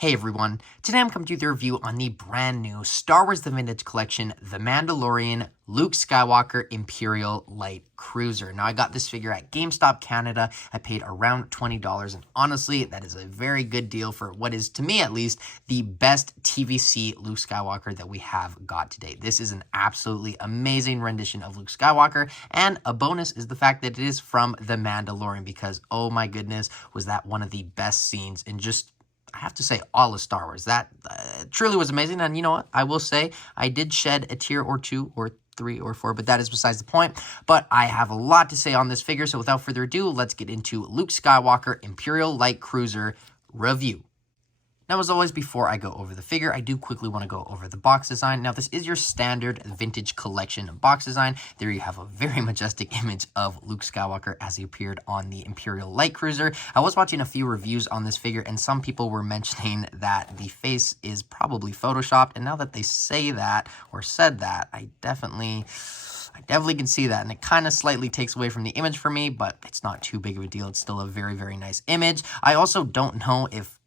Hey everyone, today I'm coming to you with a review on the brand new Star Wars The Vintage Collection, The Mandalorian, Luke Skywalker Imperial Light Cruiser. Now I got this figure at GameStop Canada. I paid around $20 and honestly that is a very good deal for what is, to me at least, the best TVC Luke Skywalker that we have got to date. This is an absolutely amazing rendition of Luke Skywalker, and a bonus is the fact that it is from The Mandalorian because oh my goodness was that one of the best scenes in just, I have to say, all of Star Wars. That truly was amazing. And you know what? I will say I did shed a tear or two or three or four, but that is besides the point. But I have a lot to say on this figure. So without further ado, let's get into Luke Skywalker Imperial Light Cruiser review. Now, as always, before I go over the figure, I do quickly want to go over the box design. Now, this is your standard vintage collection box design. There you have a very majestic image of Luke Skywalker as he appeared on the Imperial Light Cruiser. I was watching a few reviews on this figure, and some people were mentioning that the face is probably photoshopped. And now that they say that, or said that, I definitely can see that, and it kind of slightly takes away from the image for me, but it's not too big of a deal. It's still a very, very nice image. I also don't know if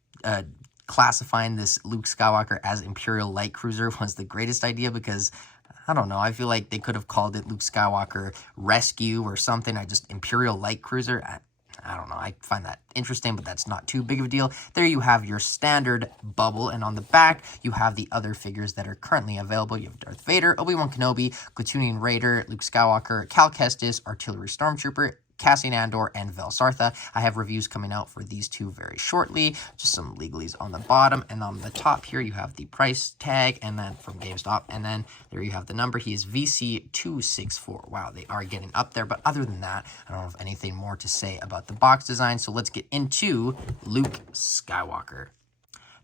classifying this Luke Skywalker as Imperial Light Cruiser was the greatest idea because, I don't know, I feel like they could have called it Luke Skywalker Rescue or something, or just Imperial Light Cruiser. I don't know, I find that interesting, but that's not too big of a deal. There you have your standard bubble, and on the back, you have the other figures that are currently available. You have Darth Vader, Obi-Wan Kenobi, Platooning Raider, Luke Skywalker, Cal Kestis, Artillery Stormtrooper, Cassian Andor, and Vel Sartha. I have reviews coming out for these two very shortly. Just some legalese on the bottom, and on the top here you have the price tag, and then from GameStop, and then there you have the number. He is VC264. Wow, they are getting up there, but other than that, I don't have anything more to say about the box design, so let's get into Luke Skywalker.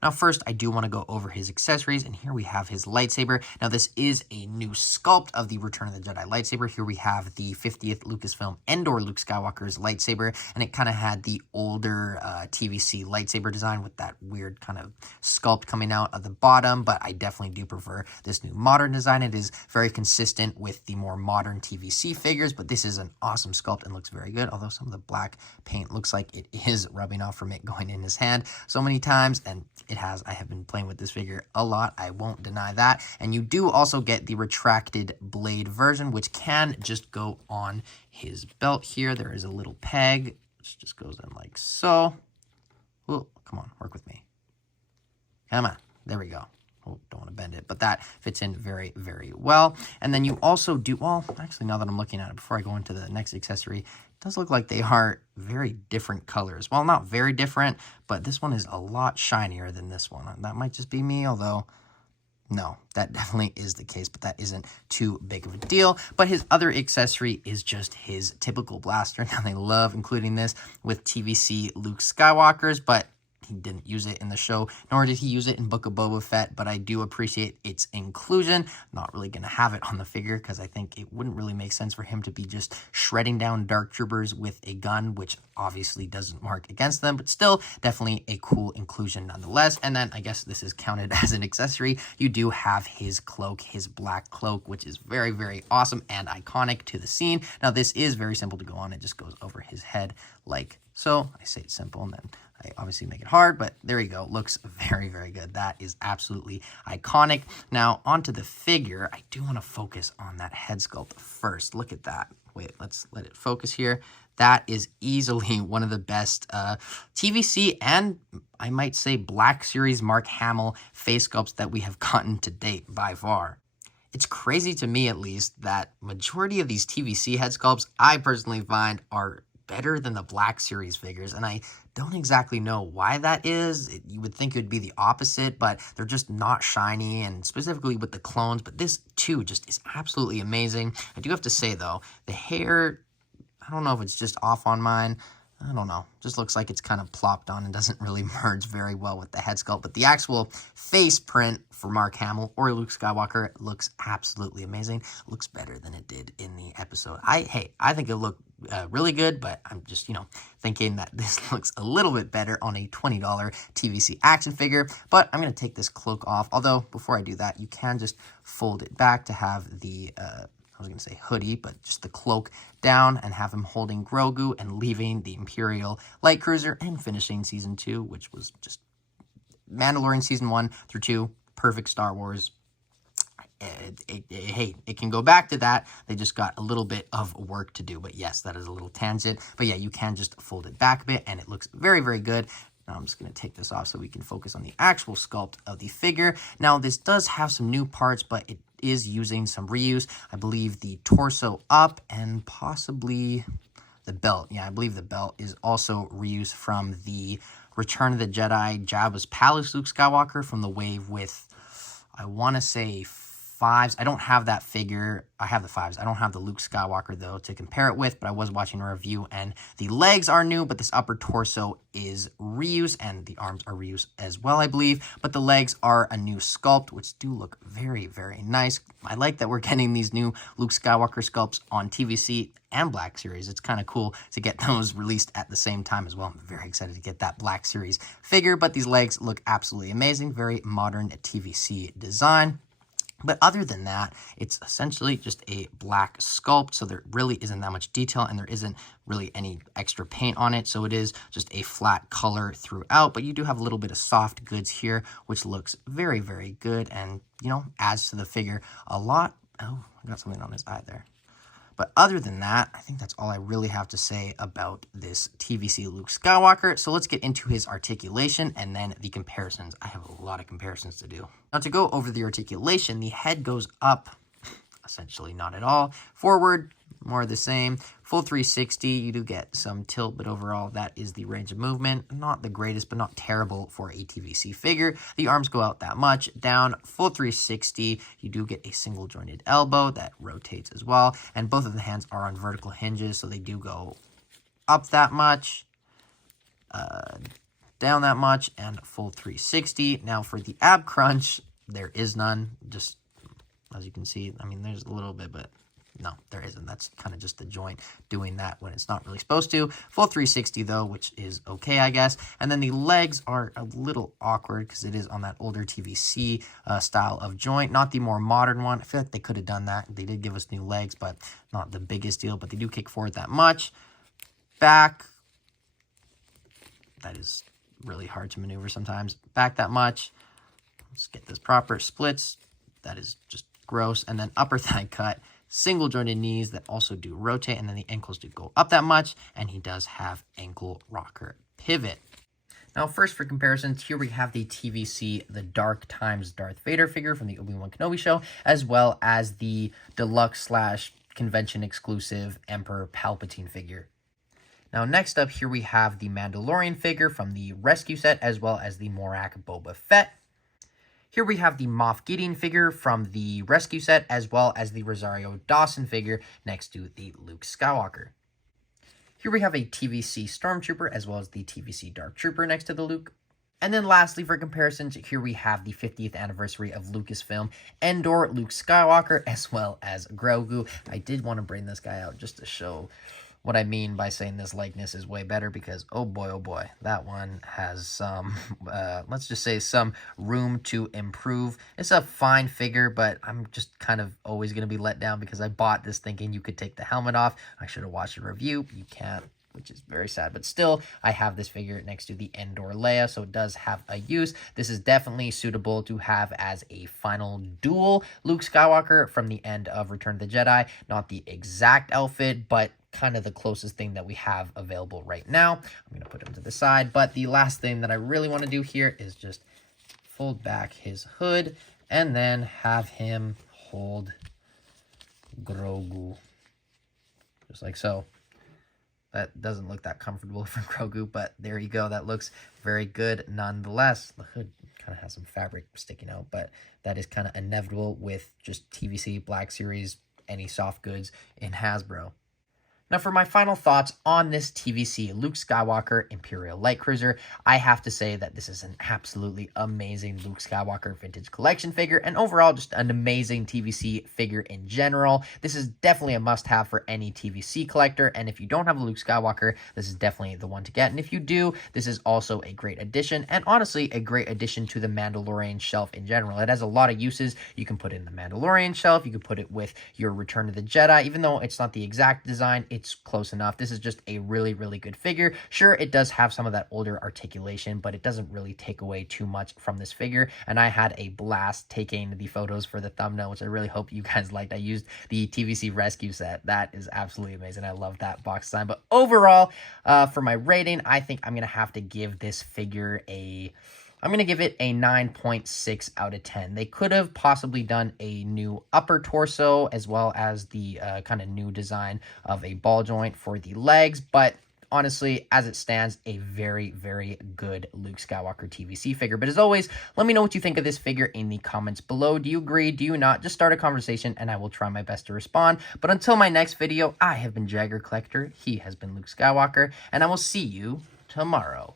Now, first, I do want to go over his accessories, and here we have his lightsaber. Now, this is a new sculpt of the Return of the Jedi lightsaber. Here we have the 50th Lucasfilm Endor Luke Skywalker's lightsaber, and it kind of had the older TVC lightsaber design with that weird kind of sculpt coming out of the bottom, but I definitely do prefer this new modern design. It is very consistent with the more modern TVC figures, but this is an awesome sculpt and looks very good, although some of the black paint looks like it is rubbing off from it going in his hand so many times, and I have been playing with this figure a lot. I won't deny that. And you do also get the retracted blade version, which can just go on his belt here. There is a little peg, which just goes in like so. Oh, come on, work with me. Come on. There we go. Oh, don't want to bend it, but that fits in very, very well. And then you also do, well, actually, now that I'm looking at it, before I go into the next accessory, it does look like they are very different colors. Well, not very different, but this one is a lot shinier than this one. That might just be me, although no, that definitely is the case, but that isn't too big of a deal. But his other accessory is just his typical blaster. Now, they love including this with TVC Luke Skywalkers, but he didn't use it in the show, nor did he use it in Book of Boba Fett, but I do appreciate its inclusion. Not really going to have it on the figure because I think it wouldn't really make sense for him to be just shredding down Dark Troopers with a gun, which obviously doesn't mark against them, but still definitely a cool inclusion nonetheless. And then I guess this is counted as an accessory. You do have his cloak, his black cloak, which is very, very awesome and iconic to the scene. Now, this is very simple to go on. It just goes over his head like so. I say it's simple, and then I obviously make it hard, but there you go. Looks very, very good. That is absolutely iconic. Now, onto the figure. I do want to focus on that head sculpt first. Look at that. Wait, let's let it focus here. That is easily one of the best TVC and I might say Black Series Mark Hamill face sculpts that we have gotten to date by far. It's crazy to me, at least, that majority of these TVC head sculpts I personally find are better than the Black Series figures, and I don't exactly know why that is. You would think it would be the opposite, but they're just not shiny, and specifically with the clones, but this too just is absolutely amazing. I do have to say, though, the hair, I don't know if it's just off on mine. I don't know. Just looks like it's kind of plopped on and doesn't really merge very well with the head sculpt. But the actual face print for Mark Hamill or Luke Skywalker looks absolutely amazing. Looks better than it did in the episode. I think it looked really good, but I'm just, thinking that this looks a little bit better on a $20 TVC action figure. But I'm going to take this cloak off. Although, before I do that, you can just fold it back to have the I was going to say hoodie, but just the cloak down and have him holding Grogu and leaving the Imperial Light Cruiser and finishing Season 2, which was just Mandalorian Season 1 through 2, perfect Star Wars. Hey, it can go back to that. They just got a little bit of work to do. But yes, that is a little tangent. But yeah, you can just fold it back a bit, and it looks very, very good. Now I'm just going to take this off so we can focus on the actual sculpt of the figure. Now, this does have some new parts, but it is using some reuse. I believe the torso up and possibly the belt. Yeah, I believe the belt is also reused from the Return of the Jedi Jabba's Palace Luke Skywalker from the wave with, I want to say, 5s. I don't have that figure. I have the 5s. I don't have the Luke Skywalker, though, to compare it with, but I was watching a review, and the legs are new, but this upper torso is reused, and the arms are reused as well, I believe, but the legs are a new sculpt, which do look very, very nice. I like that we're getting these new Luke Skywalker sculpts on TVC and Black Series. It's kind of cool to get those released at the same time as well. I'm very excited to get that Black Series figure, but these legs look absolutely amazing. Very modern TVC design. But other than that, it's essentially just a black sculpt, so there really isn't that much detail, and there isn't really any extra paint on it, so it is just a flat color throughout, but you do have a little bit of soft goods here, which looks very, very good, and, you know, adds to the figure a lot. Oh, I got something on his eye there. But other than that, I think that's all I really have to say about this TVC Luke Skywalker. So let's get into his articulation and then the comparisons. I have a lot of comparisons to do. Now, to go over the articulation, the head goes up, essentially not at all. Forward, more the same. Full 360, you do get some tilt, but overall that is the range of movement. Not the greatest, but not terrible for a TVC figure. The arms go out that much. Down, full 360, you do get a single jointed elbow that rotates as well. And both of the hands are on vertical hinges, so they do go up that much, down that much, and full 360. Now for the ab crunch, there is none. Just as you can see, I mean, there's a little bit, but no, there isn't. That's kind of just the joint doing that when it's not really supposed to. Full 360, though, which is okay, I guess. And then the legs are a little awkward because it is on that older TVC style of joint, not the more modern one. I feel like they could have done that. They did give us new legs, but not the biggest deal. But they do kick forward that much. Back, that is really hard to maneuver sometimes. Back that much. Let's get this proper. Splits, that is just gross. And then upper thigh cut. Single jointed knees that also do rotate, and then the ankles do go up that much, and he does have ankle rocker pivot. Now, first for comparisons, here we have the TVC, the Dark Times Darth Vader figure from the Obi-Wan Kenobi show, as well as the deluxe / convention exclusive Emperor Palpatine figure. Now, next up, here we have the Mandalorian figure from the Rescue set, as well as the Morak Boba Fett. Here we have the Moff Gideon figure from the Rescue set, as well as the Rosario Dawson figure next to the Luke Skywalker. Here we have a TVC Stormtrooper, as well as the TVC Dark Trooper next to the Luke. And then lastly, for comparisons, here we have the 50th anniversary of Lucasfilm Endor Luke Skywalker, as well as Grogu. I did want to bring this guy out just to show what I mean by saying this likeness is way better, because oh boy, that one has some, let's just say some room to improve. It's a fine figure, but I'm just kind of always going to be let down because I bought this thinking you could take the helmet off. I should have watched a review. You can't, which is very sad, but still, I have this figure next to the Endor Leia, so it does have a use. This is definitely suitable to have as a final duel Luke Skywalker from the end of Return of the Jedi. Not the exact outfit, but kind of the closest thing that we have available right now. I'm going to put him to the side, but the last thing that I really want to do here is just fold back his hood and then have him hold Grogu, just like so. That doesn't look that comfortable for Grogu, but there you go. That looks very good nonetheless. The hood kind of has some fabric sticking out, but that is kind of inevitable with just TVC, Black Series, any soft goods in Hasbro. Now, for my final thoughts on this TVC Luke Skywalker Imperial Light Cruiser, I have to say that this is an absolutely amazing Luke Skywalker vintage collection figure, and overall just an amazing TVC figure in general. This is definitely a must-have for any TVC collector, and if you don't have a Luke Skywalker, this is definitely the one to get, and if you do, this is also a great addition, and honestly, a great addition to the Mandalorian shelf in general. It has a lot of uses. You can put it in the Mandalorian shelf, you can put it with your Return of the Jedi, even though it's not the exact design, it it's close enough. This is just a really, really good figure. Sure, it does have some of that older articulation, but it doesn't really take away too much from this figure. And I had a blast taking the photos for the thumbnail, which I really hope you guys liked. I used the TVC rescue set. That is absolutely amazing. I love that box design. But overall, for my rating, I think I'm going to have to give this figure I'm going to give it a 9.6 out of 10. They could have possibly done a new upper torso as well as the kind of new design of a ball joint for the legs, but honestly, as it stands, a very, very good Luke Skywalker TVC figure. But as always, let me know what you think of this figure in the comments below. Do you agree? Do you not? Just start a conversation and I will try my best to respond. But until my next video, I have been Jagger Collector. He has been Luke Skywalker, and I will see you tomorrow.